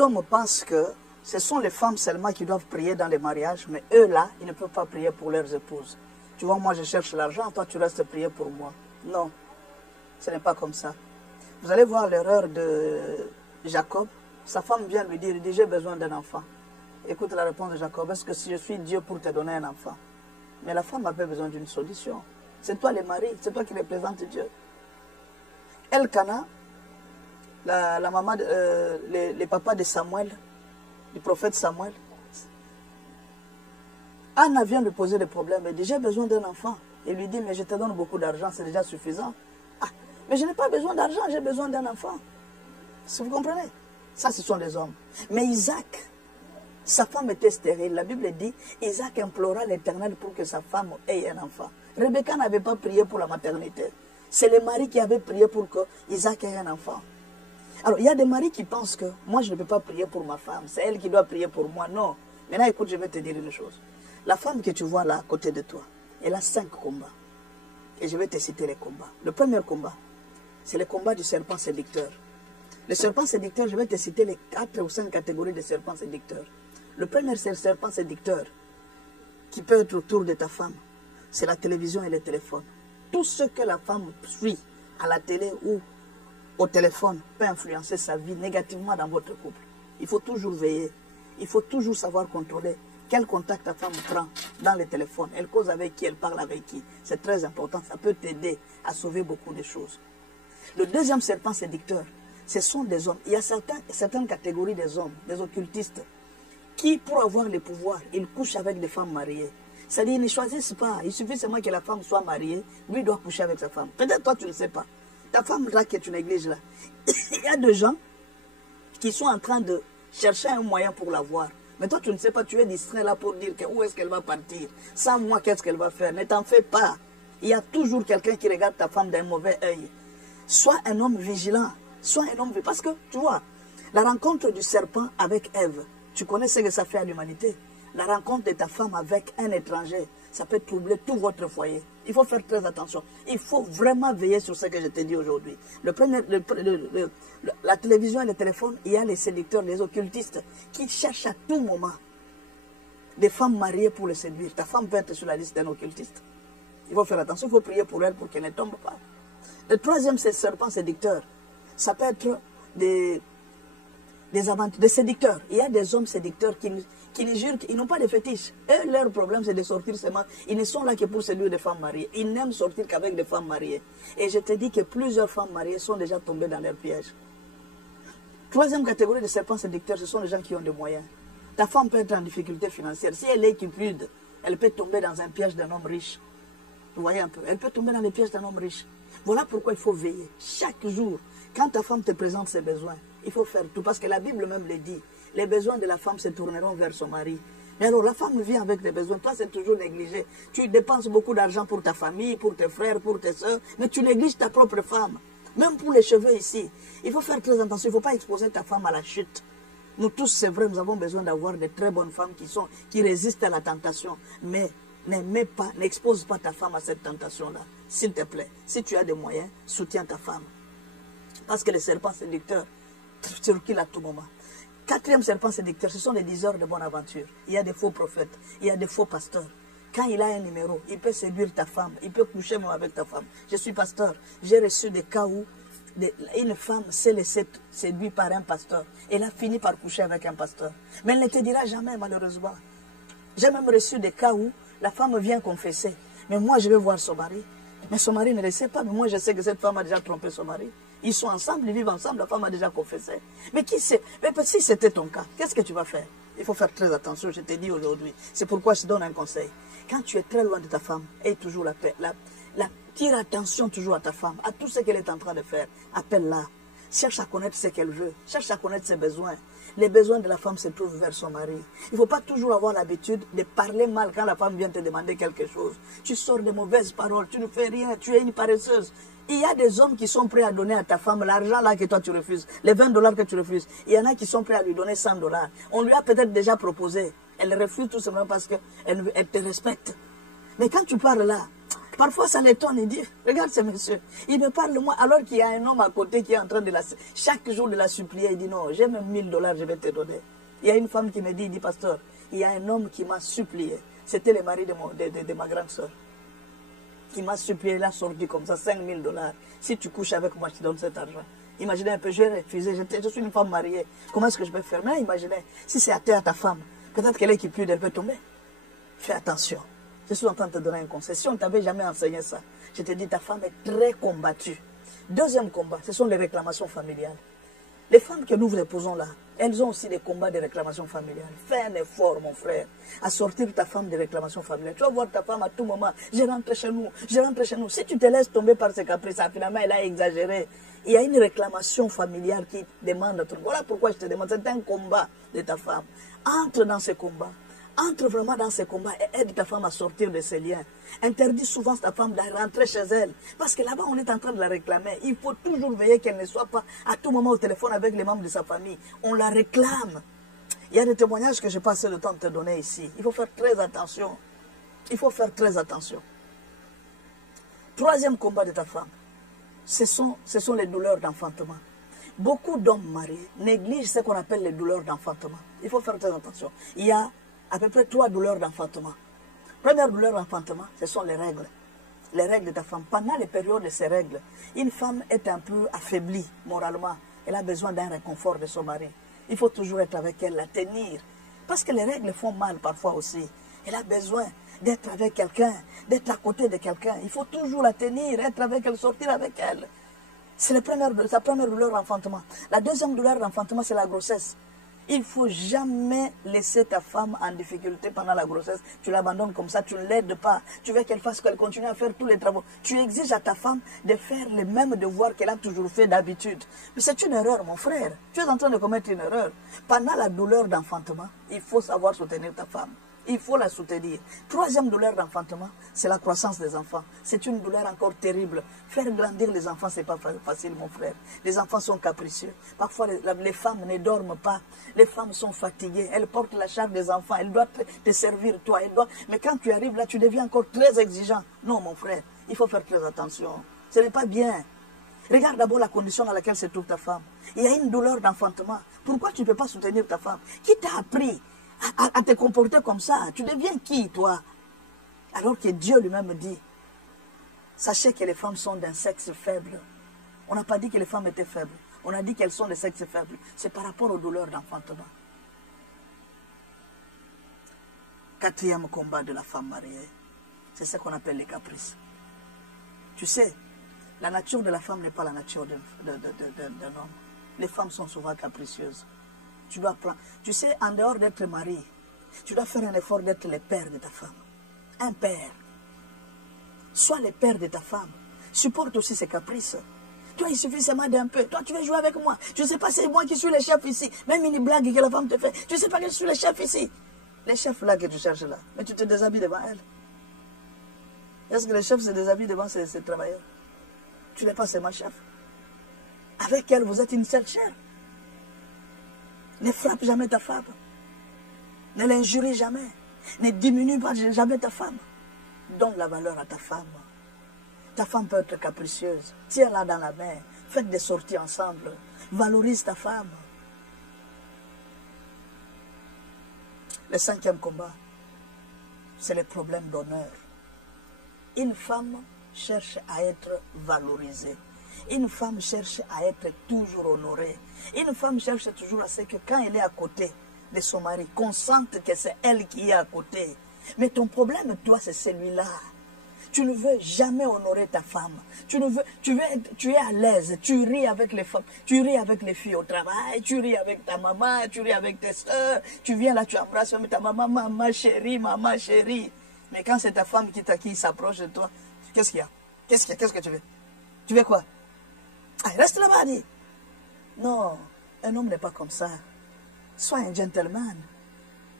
d'hommes pensent que ce sont les femmes seulement qui doivent prier dans les mariages, mais eux là, ils ne peuvent pas prier pour leurs épouses. Tu vois, moi je cherche l'argent, toi tu restes prier pour moi. Non, ce n'est pas comme ça. Vous allez voir l'erreur de Jacob. Sa femme vient lui dire, il dit, j'ai besoin d'un enfant. Écoute la réponse de Jacob, est-ce que si je suis Dieu pour te donner un enfant? Mais la femme avait besoin d'une solution. C'est toi le mari, c'est toi qui représente Dieu. Elkana, la maman, les papas de Samuel, du prophète Samuel, Anna vient lui poser des problèmes. Elle dit, j'ai besoin d'un enfant. Il lui dit, mais je te donne beaucoup d'argent, c'est déjà suffisant. Ah, mais je n'ai pas besoin d'argent, j'ai besoin d'un enfant. Si vous comprenez? Ça, ce sont les hommes. Mais Isaac, sa femme était stérile. La Bible dit, Isaac implora l'Éternel pour que sa femme ait un enfant. Rebecca n'avait pas prié pour la maternité. C'est le mari qui avait prié pour que Isaac ait un enfant. Alors, il y a des maris qui pensent que moi, je ne peux pas prier pour ma femme. C'est elle qui doit prier pour moi. Non. Maintenant, écoute, je vais te dire une chose. La femme que tu vois là, à côté de toi, elle a 5 combats. Et je vais te citer les combats. Le premier combat, c'est le combat du serpent séducteur. Le serpent séducteur, je vais te citer les 4 ou 5 catégories de serpents séducteurs. Le premier serpent séducteur qui peut être autour de ta femme, c'est la télévision et le téléphone. Tout ce que la femme suit à la télé ou au téléphone peut influencer sa vie négativement dans votre couple. Il faut toujours veiller. Il faut toujours savoir contrôler quel contact ta femme prend dans le téléphone. Elle cause avec qui, elle parle avec qui. C'est très important. Ça peut t'aider à sauver beaucoup de choses. Le deuxième serpent séducteur, ce sont des hommes. Il y a certaines catégories des hommes, des occultistes, qui, pour avoir le pouvoir, ils couchent avec des femmes mariées. C'est-à-dire, ils ne choisissent pas. Il suffit seulement que la femme soit mariée, lui doit coucher avec sa femme. Peut-être toi, tu ne sais pas. Ta femme là qui est une église là, il y a des gens qui sont en train de chercher un moyen pour l'avoir. Mais toi, tu ne sais pas, tu es distrait là pour dire que où est-ce qu'elle va partir. Sans moi, qu'est-ce qu'elle va faire? Ne t'en fais pas. Il y a toujours quelqu'un qui regarde ta femme d'un mauvais œil. Sois un homme vigilant. Sois un homme vigilant. Parce que, tu vois, la rencontre du serpent avec Ève, tu connais ce que ça fait à l'humanité. La rencontre de ta femme avec un étranger, ça peut troubler tout votre foyer. Il faut faire très attention. Il faut vraiment veiller sur ce que je t'ai dit aujourd'hui. La télévision et le téléphone, il y a les séducteurs, les occultistes qui cherchent à tout moment des femmes mariées pour les séduire. Ta femme peut être sur la liste d'un occultiste. Il faut faire attention, il faut prier pour elle pour qu'elle ne tombe pas. Le troisième serpent séducteur, ça peut être des séducteurs. Il y a des hommes séducteurs qui les jurent qu'ils n'ont pas de fétiche. Et leur problème, c'est de sortir seulement. Ils ne sont là que pour séduire des femmes mariées. Ils n'aiment sortir qu'avec des femmes mariées. Et je te dis que plusieurs femmes mariées sont déjà tombées dans leur piège. Troisième catégorie de serpents séducteurs, ce sont les gens qui ont des moyens. Ta femme peut être en difficulté financière. Si elle est cupide, elle peut tomber dans un piège d'un homme riche. Vous voyez un peu, elle peut tomber dans les pièges d'un homme riche. Voilà pourquoi il faut veiller. Chaque jour, quand ta femme te présente ses besoins, il faut faire tout. Parce que la Bible même le dit. Les besoins de la femme se tourneront vers son mari. Mais alors la femme vient avec des besoins. Toi, c'est toujours négligé. Tu dépenses beaucoup d'argent pour ta famille, pour tes frères, pour tes soeurs. Mais tu négliges ta propre femme. Même pour les cheveux ici. Il faut faire très attention. Il ne faut pas exposer ta femme à la chute. Nous tous, c'est vrai, nous avons besoin d'avoir de très bonnes femmes qui résistent à la tentation. Mais n'expose pas ta femme à cette tentation-là. S'il te plaît. Si tu as des moyens, soutiens ta femme. Parce que les serpents séducteurs circulent à tout moment. Quatrième serpent séducteur, ce sont les diseurs de bonne aventure. Il y a des faux prophètes, il y a des faux pasteurs. Quand il a un numéro, il peut séduire ta femme, il peut coucher même avec ta femme. Je suis pasteur, j'ai reçu des cas où une femme s'est laissée séduire par un pasteur. Elle a fini par coucher avec un pasteur. Mais elle ne te dira jamais, malheureusement. J'ai même reçu des cas où la femme vient confesser. Mais moi, je vais voir son mari. Mais son mari ne le sait pas. Mais moi, je sais que cette femme a déjà trompé son mari. Ils sont ensemble, ils vivent ensemble, la femme a déjà confessé. Mais qui sait? Mais si c'était ton cas, qu'est-ce que tu vas faire? Il faut faire très attention, je t'ai dit aujourd'hui. C'est pourquoi je te donne un conseil. Quand tu es très loin de ta femme, aie toujours la paix. Tire attention toujours à ta femme, à tout ce qu'elle est en train de faire. Appelle-la. Cherche à connaître ce qu'elle veut. Cherche à connaître ses besoins. Les besoins de la femme se trouvent vers son mari. Il ne faut pas toujours avoir l'habitude de parler mal quand la femme vient te demander quelque chose. Tu sors de mauvaises paroles, tu ne fais rien, tu es une paresseuse. Il y a des hommes qui sont prêts à donner à ta femme l'argent là que toi tu refuses, les 20 $ que tu refuses. Il y en a qui sont prêts à lui donner 100 $. On lui a peut-être déjà proposé. Elle refuse tout simplement parce qu'elle te respecte. Mais quand tu parles là, Parfois, ça l'étonne, il dit, regarde ce monsieur, il me parle de moi, alors qu'il y a un homme à côté qui est en train de chaque jour de la supplier, il dit, non, j'ai même 1000 $, je vais te donner. Il y a une femme qui me dit, pasteur, il y a un homme qui m'a supplié, c'était le mari de ma grande soeur, qui m'a supplié, il a sorti comme ça, 5 000 $. Si tu couches avec moi, je te donne cet argent. Imaginez un peu, je vais refuser, je suis une femme mariée, comment est-ce que je peux faire? Mais imaginez, si c'est à terre ta femme, peut-être qu'elle est qui pue, elle peut tomber. Fais attention. Je suis en train de te donner une concession. On ne t'avait jamais enseigné ça. Je te dis, ta femme est très combattue. Deuxième combat, ce sont les réclamations familiales. Les femmes que nous vous épousons là, elles ont aussi des combats de réclamations familiales. Fais un effort, mon frère, à sortir ta femme des réclamations familiales. Tu vas voir ta femme à tout moment, je rentre chez nous, je rentre chez nous. Si tu te laisses tomber par ses caprices, finalement, elle a exagéré. Il y a une réclamation familiale qui demande à tout. Voilà pourquoi je te demande, c'est un combat de ta femme. Entre dans ce combat. Entre vraiment dans ces combats et aide ta femme à sortir de ses liens. Interdis souvent ta femme de rentrer chez elle. Parce que là-bas, on est en train de la réclamer. Il faut toujours veiller qu'elle ne soit pas à tout moment au téléphone avec les membres de sa famille. On la réclame. Il y a des témoignages que je n'ai pas assez de temps de te donner ici. Il faut faire très attention. Il faut faire très attention. Troisième combat de ta femme, ce sont les douleurs d'enfantement. Beaucoup d'hommes mariés négligent ce qu'on appelle les douleurs d'enfantement. Il faut faire très attention. Il y a à peu près 3 douleurs d'enfantement. Première douleur d'enfantement, ce sont les règles. Les règles de ta femme. Pendant les périodes de ces règles, une femme est un peu affaiblie moralement. Elle a besoin d'un réconfort de son mari. Il faut toujours être avec elle, la tenir. Parce que les règles font mal parfois aussi. Elle a besoin d'être avec quelqu'un, d'être à côté de quelqu'un. Il faut toujours la tenir, être avec elle, sortir avec elle. C'est sa première douleur d'enfantement. La deuxième douleur d'enfantement, c'est la grossesse. Il ne faut jamais laisser ta femme en difficulté pendant la grossesse. Tu l'abandonnes comme ça, tu ne l'aides pas. Tu veux qu'elle continue à faire tous les travaux. Tu exiges à ta femme de faire les mêmes devoirs qu'elle a toujours fait d'habitude. Mais c'est une erreur, mon frère. Tu es en train de commettre une erreur. Pendant la douleur d'enfantement, il faut savoir soutenir ta femme. Il faut la soutenir. Troisième douleur d'enfantement, c'est la croissance des enfants. C'est une douleur encore terrible. Faire grandir les enfants, ce n'est pas facile, mon frère. Les enfants sont capricieux. Parfois, les femmes ne dorment pas. Les femmes sont fatiguées. Elles portent la charge des enfants. Elles doivent te servir, toi. Mais quand tu arrives là, tu deviens encore très exigeant. Non, mon frère, il faut faire très attention. Ce n'est pas bien. Regarde d'abord la condition dans laquelle se trouve ta femme. Il y a une douleur d'enfantement. Pourquoi tu ne peux pas soutenir ta femme? Qui t'a appris à te comporter comme ça? Tu deviens qui, toi? Alors que Dieu lui-même dit, sachez que les femmes sont d'un sexe faible. On n'a pas dit que les femmes étaient faibles. On a dit qu'elles sont de sexe faible. C'est par rapport aux douleurs d'enfantement. Quatrième combat de la femme mariée, c'est ce qu'on appelle les caprices. Tu sais, la nature de la femme n'est pas la nature d'un homme. Les femmes sont souvent capricieuses. Tu dois prendre. Tu sais, en dehors d'être mari, tu dois faire un effort d'être le père de ta femme. Un père. Sois le père de ta femme. Supporte aussi ses caprices. Toi, il suffit seulement d'un peu. Toi, tu veux jouer avec moi. Je ne sais pas, c'est moi qui suis le chef ici. Même une blague que la femme te fait. Tu ne sais pas que je suis le chef ici. Les chefs là que tu cherches là. Mais tu te déshabilles devant elle. Est-ce que les chefs se déshabillent devant ces travailleurs? Tu n'es pas seulement chef. Avec elle, vous êtes une seule chair. Ne frappe jamais ta femme. Ne l'injurie jamais. Ne diminue pas jamais ta femme. Donne la valeur à ta femme. Ta femme peut être capricieuse. Tiens-la dans la main. Faites des sorties ensemble. Valorise ta femme. Le cinquième combat, c'est le problème d'honneur. Une femme cherche à être valorisée. Une femme cherche à être toujours honorée. Une femme cherche toujours à ce que quand elle est à côté de son mari, qu'on sente que c'est elle qui est à côté. Mais ton problème, toi, c'est celui-là. Tu ne veux jamais honorer ta femme. Tu es à l'aise. Tu ris avec les femmes. Tu ris avec les filles au travail. Tu ris avec ta maman. Tu ris avec tes soeurs. Tu viens là, tu embrasses ta maman, maman chérie, maman chérie. Mais quand c'est ta femme qui s'approche de toi, qu'est-ce qu'il y a? Qu'est-ce que tu veux? Tu veux quoi? Ah, reste là-bas, dis. Non, un homme n'est pas comme ça. Sois un gentleman.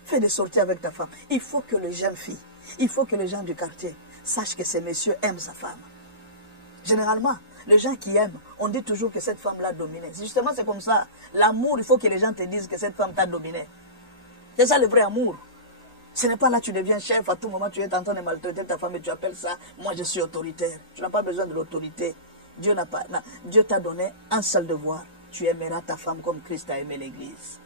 Fais des sorties avec ta femme. Il faut que les jeunes filles, il faut que les gens du quartier sachent que ces messieurs aiment sa femme. Généralement, les gens qui aiment, on dit toujours que cette femme l'a dominé. Justement, c'est comme ça. L'amour, il faut que les gens te disent que cette femme t'a dominé. C'est ça le vrai amour. Ce n'est pas là que tu deviens chef, à tout moment tu es en train de maltraiter ta femme et tu appelles ça, moi je suis autoritaire. Tu n'as pas besoin de l'autorité. Dieu t'a donné un seul devoir. Tu aimeras ta femme comme Christ a aimé l'Église.